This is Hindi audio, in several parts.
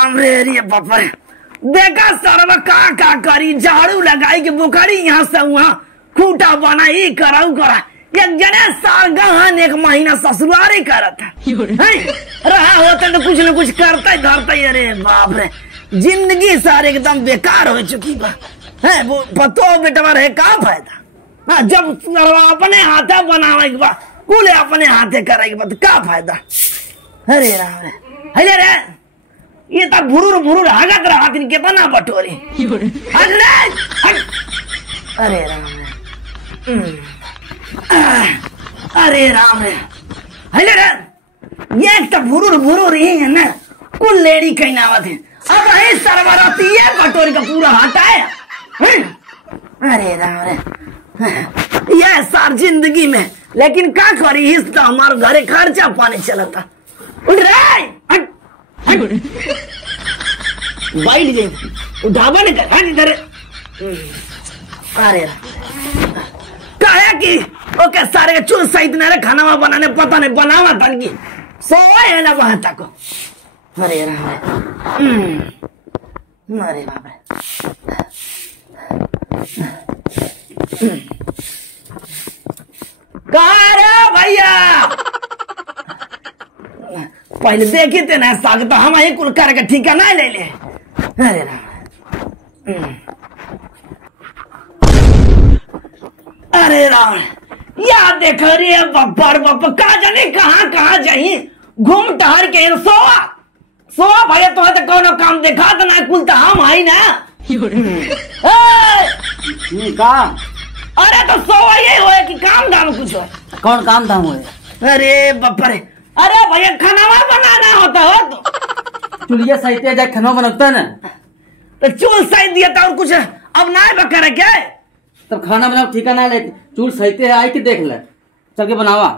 राम रे बापा देखा सरवा का करी झाड़ू लगाई के बुखारी यहाँ से वहाँ खूटा बनाई कराऊ करा एक जने साल गहन एक महीना ससुरारी करत रहा होता तो कुछ न कुछ करता ही धरता ही। अरे बाप रे जिंदगी सारे एकदम बेकार हो चुकी बा है वो पतो बेटवा रहे का फायदा। हाँ जब सरवा अपने हाथे बनावे के बा कुले अपने हाथे करे के बाद का फायदा। अरे राम रे अरे रे ये तो भुरुर हागत रहा दिन के बना बटोरी अरे राम रे अरे राम रे अरे रे ये तो भुरुर ही है ना कुल लेडी कहीं नावत है अब है सरवरती ये बटोरी का पूरा हटाए। अरे राम रे ये सार जिंदगी में लेकिन का करी इस तो हमारे घरे खर्चा पानी चलता उठ रहे बैठ जाए ढाबा नहीं कर इधर। अरे कहे कि ओके सारे चूल सहित न खाना बनाने पता नहीं बनावा था कि सोए है ना वहां तक। अरे अरे बाप रे भैया पहले देखे थे ना साग तो हम ही कुल करके ठिकाना ले ले। अरे राम अरे राम या देख रे बब्बर कहा जाने कहाँ जाही घूम टहर के सोवा भैया तो कोनो काम देखा तो ना कुल तो हम आई ना का। अरे तो सोवा ये होए कि काम धाम कुछ हो कौन काम धाम हुए। अरे बब्बर अरे भैया खाना बनाना होता हो तो चूल्हा सहित जाए खाना बनता है ना तो चूल सहित दिया था और कुछ अब ना बकर क्या तब खाना बनाओ ठिकाना ले चूल सहित है आई के देख ले चल के बनावा।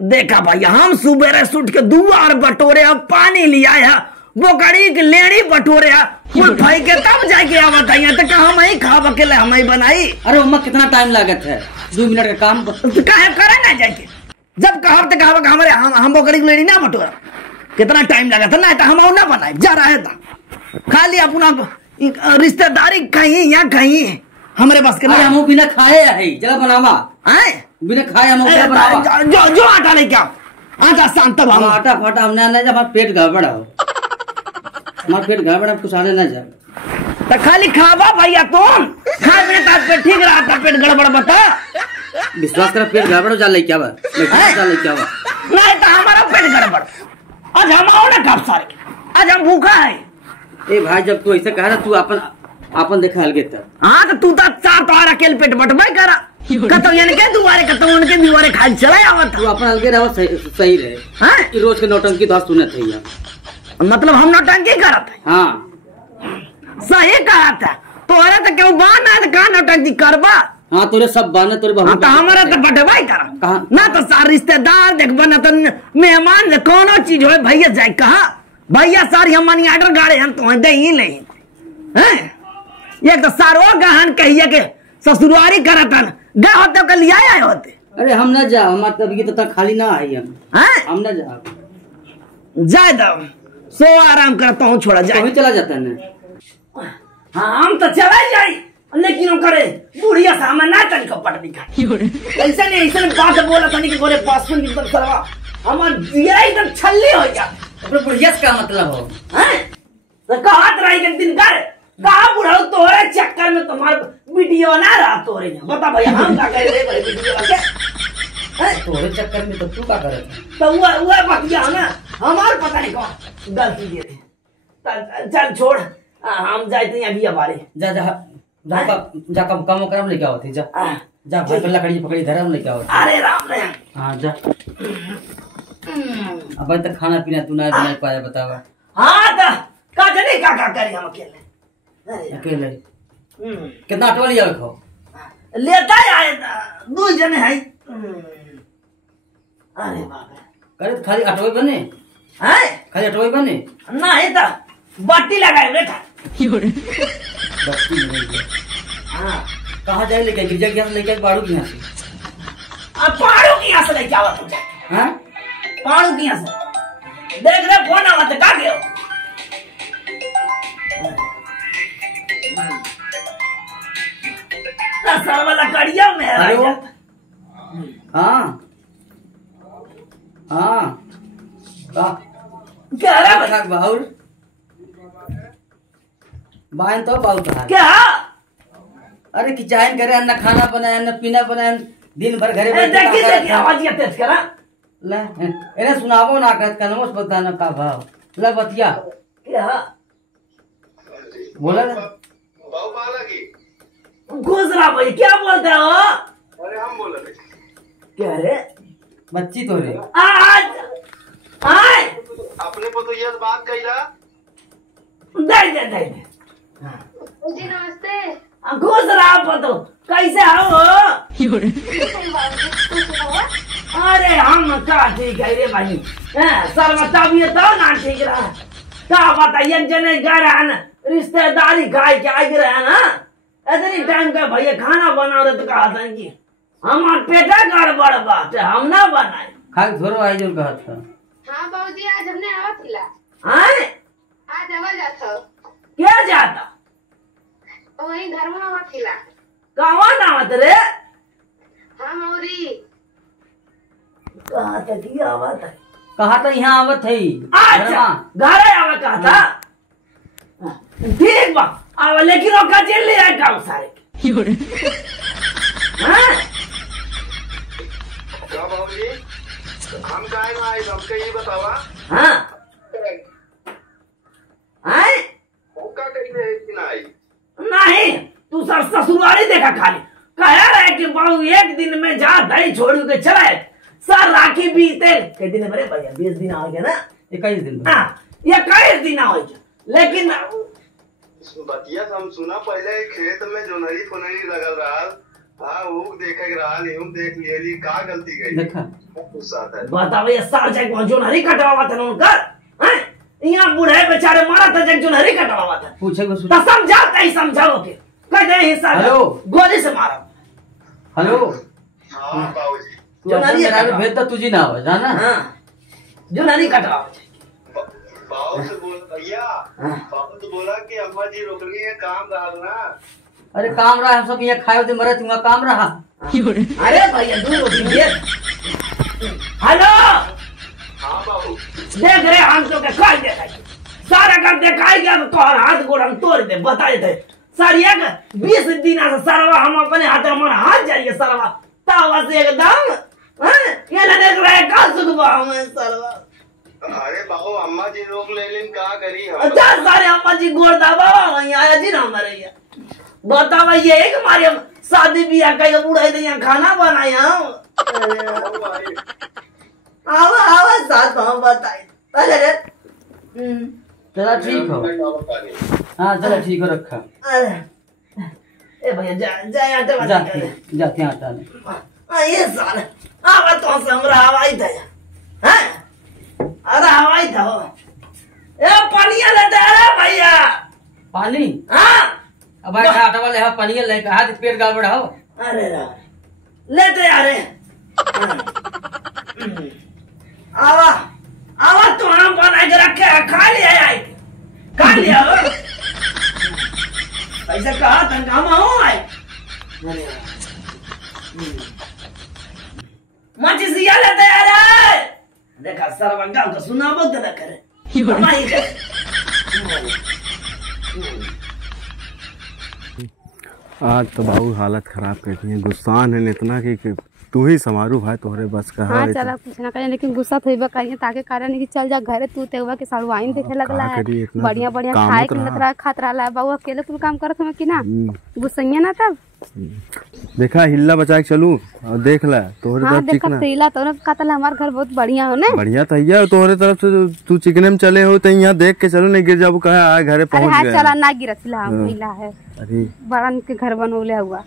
देखा भैया हम सुबह सुट के दुआर बटोरे अब पानी लिया है बोकड़ी के लेड़ी बटोरे फूल भाई के तब जाके आवत है तो हम ही खाब अकेले हम ही बनाई। अरे उम्मा कितना टाइम लागत है 2 मिनट का काम कहे करे ना जाके जब कहब तो कहब हमारे हम बोकड़ी की लेड़ी ना बटोरा कितना टाइम लगा था ना तो हम ना बनाए जा रहा था खाली अपना रिश्तेदारी कहीं या कहीं हमारे बस के हम बिना खाए है जरा बनावा बिना खाए हम बनावा जो आटा नहीं क्या आटा शांत हम आटा फाटा हमने ना जब पेट गड़बड़ हो हमारा पेट गड़बड़ कुछ आने ना जा तो खाली खावा भैया तुम खा पे ठीक रहा था पेट गड़बड़ बता विश्वास कर पेट गड़बड़ हो जाले क्या बात नहीं तो हमारा पेट गड़बड़ आज हम आओ ना कब सारे आज हम भूखा है। ए भाई जब तू ऐसे कह रहा तू अपन देखा हलगे तक हाँ तो तू तो चार तो अकेले पेट बटवाई करा कतो यानी के दुआरे कतो उनके दुआरे खाली चला आवत तू अपन अलगे रहो सही रहे हां कि रोज के नौटंकी तो सुनत है यार मतलब हम नौटंकी करत है। हां सही कहा था तोरे तो क्यों बाना है का नौटंकी करबा। हाँ तोरे सब बाने तोरे हाँ तो हमारा तो बटवाई करा ना तो सार रिश्तेदार देख बना तो मेहमान कोनो चीज हो भैया जाए कहा भैया सारी हम मनी ऑर्डर गाड़े हम तो दे ही नहीं हैं ये तो सारो गहन कहिए के ससुरारी करता ना गा होते कल आए होते। अरे हम ना जा हमार तबीयत तो खाली ना आई हम ना जाए दो सो आराम करता हूँ छोड़ा जाए चला जाता है ना। हाँ हम तो चला जाए लेकिन करे बुढ़िया सामान ना तन को पट दिखा ऐसा नहीं ऐसा बात बोला था कि गोरे पासपोर्ट की तरफ सरवा हमार ये एकदम छल्ली हो गया अपने बुढ़िया का मतलब हो हैं तो कहा रही के दिन कर कहा बुढ़ा तोरे चक्कर में तुम्हारा वीडियो ना रहा तोरे बता भैया हम क्या करे रे भाई वीडियो के तोरे चक्कर में तो तू क्या करे तो वो बतिया ना हमार पता नहीं कौन गलती दे रहे चल छोड़ हम जाते हैं अभी हमारे जा जा जा काम करम लेके आओ थे जा जा भाई पर लकड़ी पकड़ी धरम लेके आओ। अरे राम रे हां जा अब तक खाना पीना तू ना बना पाया बतावा। हां तो का जाने का करी हम अकेले कितना आटा लिया रखो लेता आए 2 जने है। अरे बाप करे खाली आटोई बने हैं खाली आटोई बने नहीं तो बट्टी लगाए बेटा बत्ती नहीं हां कहां जाए लेके गिरजा के लेके बाड़ू के यहां से अब पहाड़ों की यहां से लेके आवा तुम हां पहाड़ों की यहां से देख रे फोन आवा तो का गयो हेलो हाँ हाँ क्या रे बाहुर बाइन तो बहुत है क्या? अरे कि चाहे करे न खाना बनाए न पीना बनाए दिन भर घरे देखिए आवाज क्या तेज करा ले इन्हें सुनावो ना कहत कलमोस बता न का भाव ले बतिया क्या बोला बाबू पाला की गुजरा भाई क्या बोलते हो? अरे हम बोल रहे क्या रे बच्ची तो रे आज आए अपने को तो ये बात कही रहा दे जी नमस्ते। गुजरा पतो कैसे हो? अरे हम का ठीक है रे भाई सर बताइए तो ना ठीक रहा क्या बताइए जने घर है ना रिश्तेदारी खाए के आगे रहे ना इतनी टाइम का भैया खाना बना रहे तो कहा था कि हमार पेटा गड़बड़ बात है हम ना बनाए खाक थोरो आई जो कहत था हाँ बाबूजी आज हमने आवा थिला आए आज आवा जाता क्या जाता वही घर में आवा थिला कहाँ ना मत रे हाँ मौरी कहा था कि आवत है कहा था यहाँ आवत है अच्छा घर आवा कहा था ठीक बा आवा लेकिन ओका जेल ले आए गाँव सारे हाँ क्या बाबू जी हम काहे में आए हमको ये बतावा हाँ आए मौका कैसे है कि ना आई नहीं तू सर ससुराली देखा खाली कह रहे कि बहु एक दिन में जा दही छोड़ के चला सर राखी बीते कई दिन भरे भैया 20 दिन हो गया ना 21 दिन हाँ ये 21 दिन हो गया लेकिन बतिया हम सुना पहले खेत में जोनरी फोनरी लगल रहा हाँ वो देखे रहा नहीं देख लियली का गलती गई देखा गुस्सा आता है बताओ ये सार जाए कौन जो नहीं कटवावा था उनकर यहाँ बूढ़े बेचारे मारा था जो नहीं कटवावा था पूछे को तो समझाता ही समझाओ के कह दे हिस्सा हेलो गोली से मारा हेलो हाँ बाबू जी जो मेरा भेद तो तुझी ना हो जाना हाँ जो नहीं कटवावा बाबू से बोल भैया बाबू तो बोला कि अम्मा जी रोक रही है काम रहा ना अरे काम रहा हम सब यहाँ खाए होते मरे तुम्हारा काम रहा अरे भैया दूर रोटी दे हेलो हाँ बाबू देख रहे हम तो के कह दे सारा कर दिखाई गया तो तोहर हाथ गोड़ हम तोड़ दे बता दे सर एक 20 दिन से सरवा हम अपने हाथ हमारा हाथ जाइए सरवा तावा से एकदम ये ना देख रहे का सुखबा हम सरवा अरे बाबू अम्मा जी रोक ले लेकिन क्या करी हम अच्छा सारे अम्मा जी गोड़ दाबा वहीं आया जी ना हमारे ये बतावा ये एक हमारे शादी ब्याह का बूढ़ा यहाँ खाना बनाया आवा आवा साथ हम बताए अरे चला ठीक हो हाँ चला ठीक हो रखा ए भैया जा आटे वाला जाते आटा ने ये साल आवा तो से हमरा हवाई था हैं अरे हवाई था ए पानी ले दे रे भैया पानी हां अब आटा वाले है पानी ले के हाथ पेट गड़बड़ हो अरे रा लेते यारे आवा आवा तो हम बना के रखे खा लिया आई खा लिया ऐसा कहा था काम हो आए माची सिया लेते यार देखा सरवंगा को सुना मत ना करे हमारी आज तो बाबू हालत खराब कर दी है गुस्सा है इतना कि तू ही समारू भाई तोहरे बस का हाँ चला कुछ ना करे लेकिन गुस्सा तो होइबा करिए ताकि कारण कि चल जा घरे तू तेवा के सड़वाइन देखे लगला है बढ़िया बढ़िया खाए के मिलत रहा खात रहा बाबू अकेले कुल काम करत हम कि ना गुस्सैया ना तब देखा हिल्ला बचा के चलू और देख ला तोहरे हाँ तरफ चिकना हिला तो कतल हमार घर बहुत बढ़िया हो ने बढ़िया तो है तोहरे तरफ से तू चिकने में चले हो तो यहाँ देख के चलो नहीं गिर जाबू कहा आए घरे अरे पहुंच हाँ गए चला ना गिरथिला हिला है अरे बड़ा के घर बनौले हुआ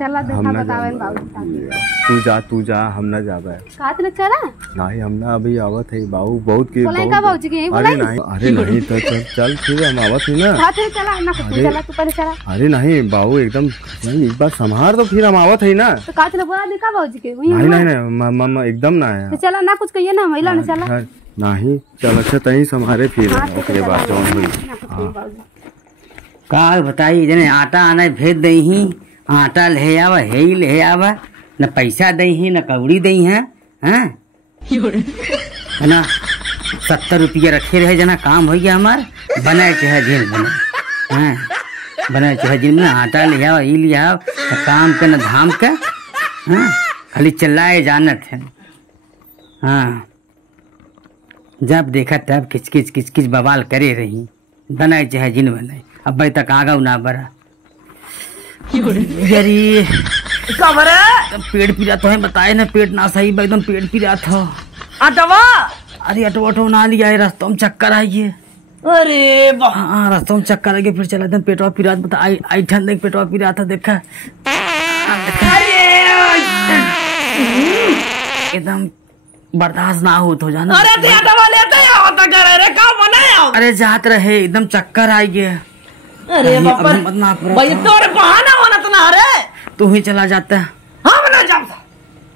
चला देखा बतावे बाबू तू जा हम ना जाबे कात न चला नहीं हम ना अभी आवत है बाबू बहुत के बोले का बाबूजी के अरे नहीं तो चल फिर हम आवत है ना साथ में चला ना कुछ चला तू पहले चला अरे नहीं बाबू एकदम एक बार संभार तो फिर हम आवत है ना तो कात न बोला देखा बाबूजी के नहीं एकदम ना है तो चला ना कुछ कहिए ना महिला ने चला नहीं चल अच्छा तही संभारे फिर ओकरे बाद जौन हुई का बताई जने आटा आना भेज दही आटा ले आवा है ही ले आवा, न पैसा दई है न कौड़ी दई है, हाँ? है ना 70 रुपया रखे रहे जना काम हो गया हमार। बनाए चाहे जेल बने, हाँ बनाए चाहे जेल में आटा ले आओ ही ले आओ, काम के न धाम के, हाँ खाली चिल्लाए जानत है। हाँ जब देखा तब किचकिच किचकिच बवाल करे रही, बनाए चाहे जिन बनाए। अब भाई तक आगा ना बड़ा यारी कमरे पेट पीड़ा तो है, बताए ना पेट ना सही एकदम पेट पीड़ा था। अटवा अरे अटो ना लिया, रास्तों में चक्कर आइए। अरे हाँ रास्तों में चक्कर आइए, फिर चला एकदम पेटवा पीड़ा बता आई ठंड पेटवा पीड़ा था। देखा एकदम बर्दाश्त ना हो तो जाना। अरे अरे जात रहे एकदम चक्कर आई गए। अरे बाबा भाई तोरे बहाना होना तो ना रे, तू ही चला जाता है। हम ना जाता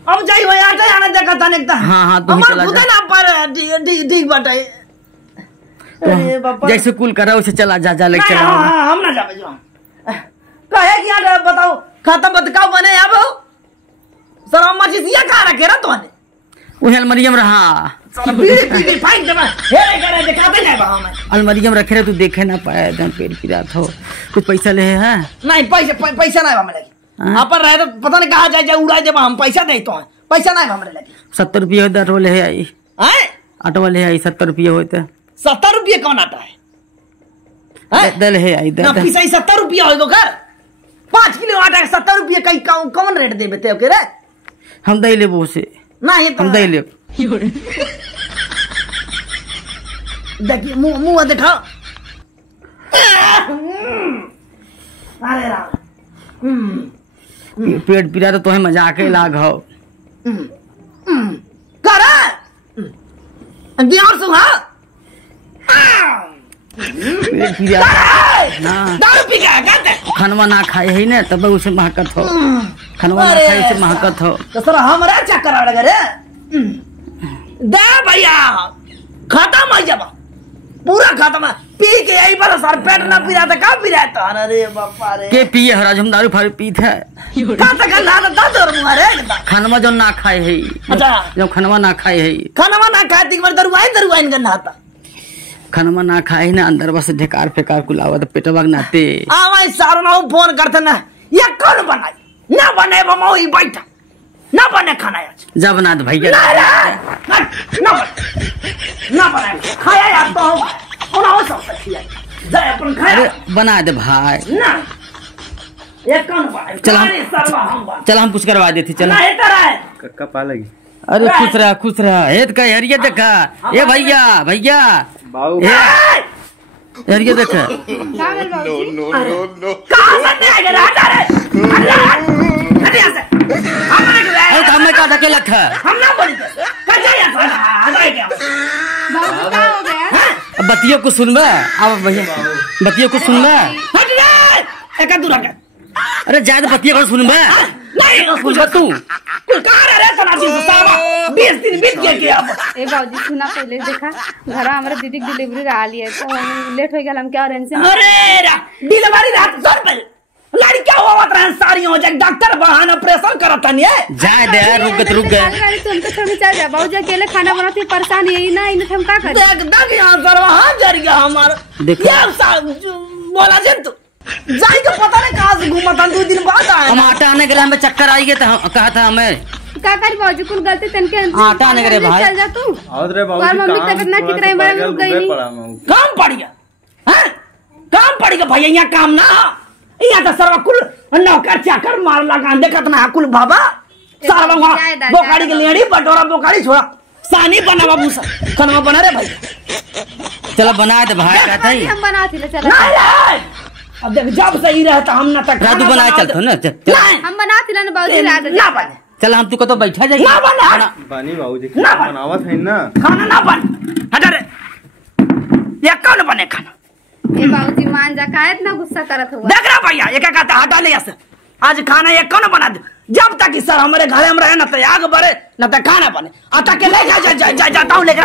अब जाई हो आटे आने देखा था नेकता। हाँ तू ही चला जा। ना पर ठीक बाटे। अरे बाबा जैसे कुल करा उसे चला जा लेके चला। हम ना जावे जो कहे कि यार बताओ खत्म बतकाओ बने अब सर हम मछिया कहां रखे रे तोने वो अलमरियम रहा। बीड़ी फाइन जमा हेरे करे दिखाते नहीं बा हमें अलमरियम रखे रहे, तू देखे ना पाया एकदम पेट पीड़ा था। कुछ पैसा ले है? नहीं पैसा नहीं हमें लगी। अपन रहे तो पता नहीं कहाँ जाए उड़ा जब हम पैसा दे तो पैसा नहीं हमारे लगी। 70 रुपये होता ऑटो ले आई, ऑटो ले आई 70 रुपये होते। 70 रुपये कौन आता है? दल है आई दल 70 रुपया हो कर 5 किलो आटा 70 रुपये कहीं कौन रेट दे बेते ओके रे? हम दे ले वो से नहीं तो हम दे ले। देखिए मुंह देखा। अरे राम पेट पीड़ा तो तुम्हें मजाक ही लाग हो। कर दियार सुहा पेट पीड़ा ना दारू पी गया कहते खनवा ना खाए है ना तब उसे महकत हो। खनवा ना खाए उसे महकत हो। तो सर हमारा चक्कर आ लगे रे दे भैया खत्म हो जाबा पूरा खत्म है। पी के यही पर सर पेट ना पी रहा था कहाँ पी रहा था? अरे बापा रे के पिए हराज हम दारू फारू पीत है। कहाँ तक ना दर्द और मुहारे खनवा जो ना खाए है। अच्छा जो खनवा ना खाए है, खनवा ना खाए तीन बार दरुआइन करना आता। खनवा ना खाए ना अंदर बस ढेकार फेकार कुलावा तो पेटवा नाते आवाज सारो ना फोन करते ना ये कौन बनाई ना बने बमो ही बैठा ना बने खाना आज जा बना दे भैया ना बने खाया यार तो और आओ सब खिया जाए अपन खाया। अरे बना दे भाई ना ये कौन बनाई? चल हम कुछ करवा देते। चल कक्का पा लगी। अरे खुश रहा हेत का हरिया देखा ये भैया बाऊ हरिया देखा अरे तो हमें का ढकेला था। अब बतियों को सुनबा। अब भैया बतियों को सुनबा। अरे ज्यादा बतियों को सुनबा तू ए बाबूजी सुना पहले देखा घर हमारे दीदी की डिलीवरी रहा है तो लेट हो गया हम क्या टेंशन। अरे डिलीवरी रात सर पे लड़का हुआ सारी हो जाए डॉक्टर बहान ऑपरेशन करता नहीं जाए दे रुक गए तुम तो छोड़ चल जा बाबूजी अकेले खाना बनाते परेशान यही ना इन हम का करें। देख यहाँ सर वहाँ जर गया हमारा बोला जब तू जाए तो पता नहीं कहाँ से घूमा था 2 दिन बाद आया। हम आटा आने के लिए हमें चक्कर आई गए तो कहा था हमें का कर बाबूजी कुल गलती तनके आटा आने के भाई चल जा तू और रे बाबू और मम्मी तबीयत ना ठीक रही बड़ा रुक गई नहीं काम पड़ गया काम पड़ गया भैया यहाँ काम ना यहाँ तो सर्व कुल नौकर चाकर मार लगा देखत ना कुल बाबा सारा बोकाड़ी के लेड़ी बटोरा बोकाड़ी छोड़ा सानी बना बाबू खाना बना रे भाई चलो बना दे भाई कहता ही हम बना थी चल अब देख जब सही रहता हम ना तक रातू बना चलतो ना हम बना थी ना बाबूजी रात ना बने चल हम तू को तो बैठा जाएगी ना बना बानी बाबूजी ना बन। बनावत है ना खाना ना बन हटा रे ये कौन बने खाना ए बाबूजी मान जा का इतना गुस्सा करत हुआ देख रहा भैया ये क्या कहता हटा ले ऐसे आज खाना ये कौन बना दे जब तक सर हमारे घर में रहे ना तो आग बढ़े ना तो खाना बने आता के ले जाता हूँ लेकर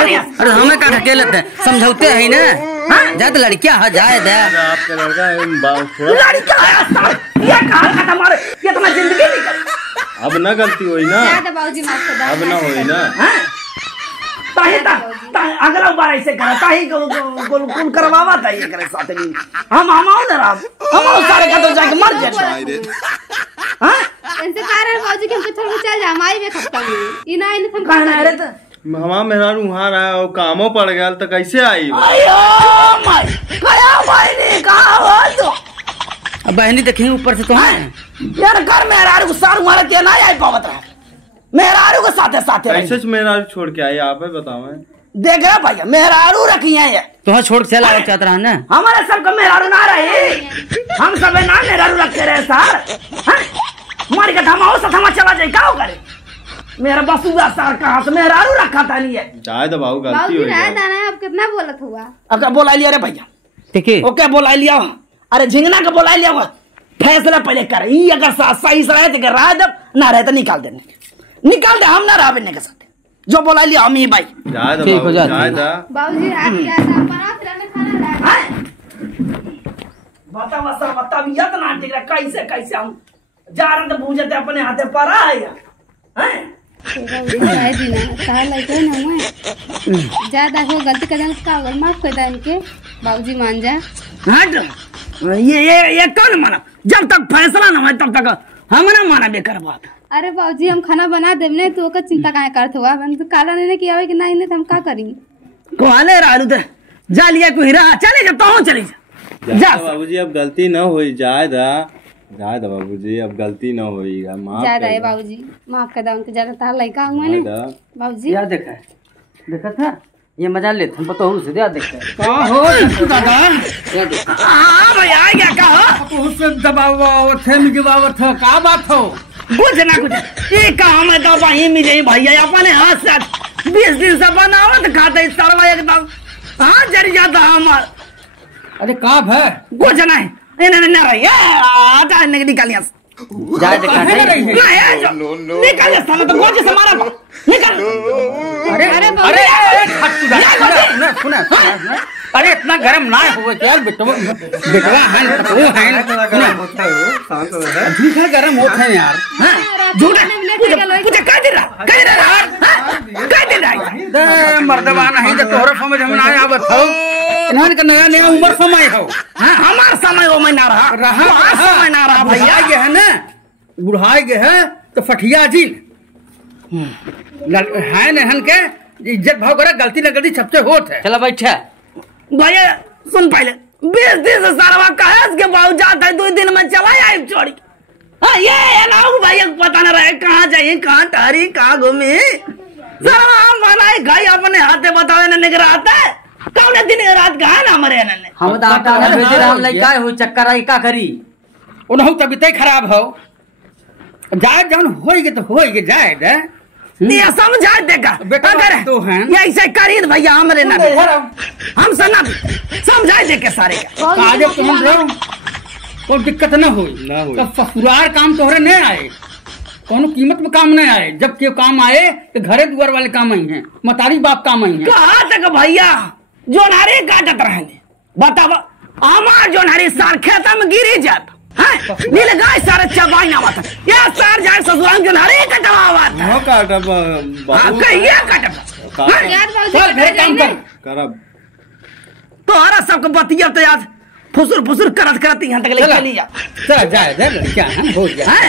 अरे हमें का ढकेलते समझौते है ना जा तो लड़किया है जाए दे। आपका लड़का थोड़ा लड़का है साल ये कहा का तुम्हारे ये तुम्हारी जिंदगी निकल अब ना गलती हुई ना, बाबूजी माफ कर दो। अब ना हुई ना। अगला बार ऐसे करा ताही कुल करवावा था ये करे साथ में हम आओ ना राम हम सारे का तो जाके मर जाए। हां ऐसे कह रहे बाबूजी कि हमको थोड़ा चल जा हमारी में खत्म है ई ना इन हम कहना रे तो हमारा मेहरारू वहाँ रहा और कामों पड़ गया तो कैसे आई? अयो माय कया भाई ने कहा हो तो अब बहनी देखी ऊपर से तो है यार घर मेहरारू को सारू मारे ते ना आई पावत रहा मेहरारू के साथे साथे कैसे मेहरारू छोड़ के आई आप बताओ? देख रहा भैया मेहरारू रखी है ये तो छोड़ के चला चाहता रहा ना हमारे सबको मेहरारू ना रहे हम सब ना मेहरारू रखे रहे सर मारी का धमाओ से धमा चला जाए क्या करे मेरा बसुआ सर कहाँ से मेहरारू रखा था नहीं है चाहे तो बाबू गलती हो गई। अब कितना बोलत हुआ अब बोला लिया रे भैया ठीक है ओके बोला लिया अरे झिंगना का बोला लिया फैसला पहले कर अगर सही से रहे तो राय दे ना रहे तो निकाल दे हम ना रहा के साथ जो बोला लिया हम ही भाई ठीक हो जाता बाबूजी आज क्या था बरात रहने खाना बतावा सर बताविया तो ना ठीक है कैसे कैसे हम जा रहे थे भूजते अपने हाथे पर आए हैं ज्यादा हो गलती कर माफ कर दे इनके बाबूजी मान जा हट ये कौन माना जब तक फैसला ना हो तब तक हम ना माना बेकार बात। अरे बाबूजी हम खाना बना देब ने तू ओकर चिंता काहे करत हुआ हम तो काला ने कि आवे कि नहीं ने हम का करी कोले रालू दे जा लिया को हीरा चले जा तो चले जा बाबूजी अब गलती न होई जाए दा बाबूजी अब गलती न होई माफ ज्यादा है बाबूजी माफ कर दो उनके ज्यादा तार लइका हुआ ने बाबूजी यार देखा था ये मजा लेते हम बताओ से यार देखा का हो दादा हां भाई आ गया का हो उससे दबाव थे मिजवावत था का बात हो कुछ ना कुछ ये काम है तो वही मिले भैया अपने हाथ से 20 दिन से बनावत खाते सरवा एकदम हां जरी जाता हमार अरे का है कुछ नहीं इन्हें ना रही आता निकाल यहां जाए देखा निकाल साला तो गोजी से मारा निकाल अरे अरे सुना अरे इतना गरम ना हो यार बेटवा है वो है झूठा गरम होता है यार झूठा मुझे कह दे रहा मर्दवा नहीं तो तोहरा समझ में ना आवत हो इन्हां का नया नया उम्र समय हो हमार समय वो में ना रहा समय ना रहा भैया ये है ना बुढ़ाई के है तो फटिया जी है नहन के इज्जत भाव करे गलती न गलती सबसे होत है चला बैठा भैया सुन पहले 20 दिन से सारा कहे के बाबू जाता है 2 दिन में चला आए चोरी हाँ ये ना भैया पता न रहे कहाँ जाइए कहाँ टहरी कहाँ घूमी सारा बनाए गई अपने हाथे बतावे न निकल आता है कौन दिन रात कहा ना हमारे हम तो आटा ना भेजे रहल लइका हो चक्कर आई का करी ओनहु तबियत खराब हो जाए जन होई के तो होई के जाए दे ये समझा देगा अगर तो है ये ऐसे करी भैया हमरे ना हम सना समझा दे के सारे काजे तुम रहो कोई दिक्कत ना होई तो ससुराल काम तोहरे नहीं आए कोनो कीमत में काम नहीं आए जब के काम आए तो घरे दुआर वाले काम आई हैं मतारी बाप काम आई हैं कहा तक भैया जो नारे काटत रहे बतावा हमार जो नारी सार खेता में गिरी जाता नील गाय सारे चबाई ना आता ये सार जाए ससुराल जो नारे कटवावा हां काटा बाबू कहिए काटब यार बाबूजी चल फिर काम कर करब तोहरा सबके बतिया तो याद फुसुर करत यहाँ तक लेके चली जा चल जाए दे क्या है हो जाए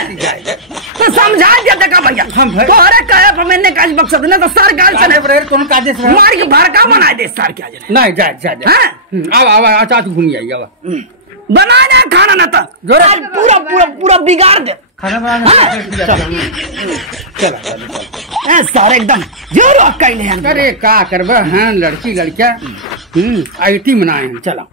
तो समझा दिया देखा भैया तोहरे कहे पर मैंने काज बक्सद ने तो सर गाल चले कोनो काजे से मार के भड़का बनाए दे सर क्या जाने नहीं जाए हैं आवा चाच घूमी आई आवा बनाना खाना ना तो आज पूरा बिगाड़ दे खाना बनाना चल सारे एकदम जोर अक्का ले अरे का करबा हैं लड़की लड़का आईटी बनाए हैं चला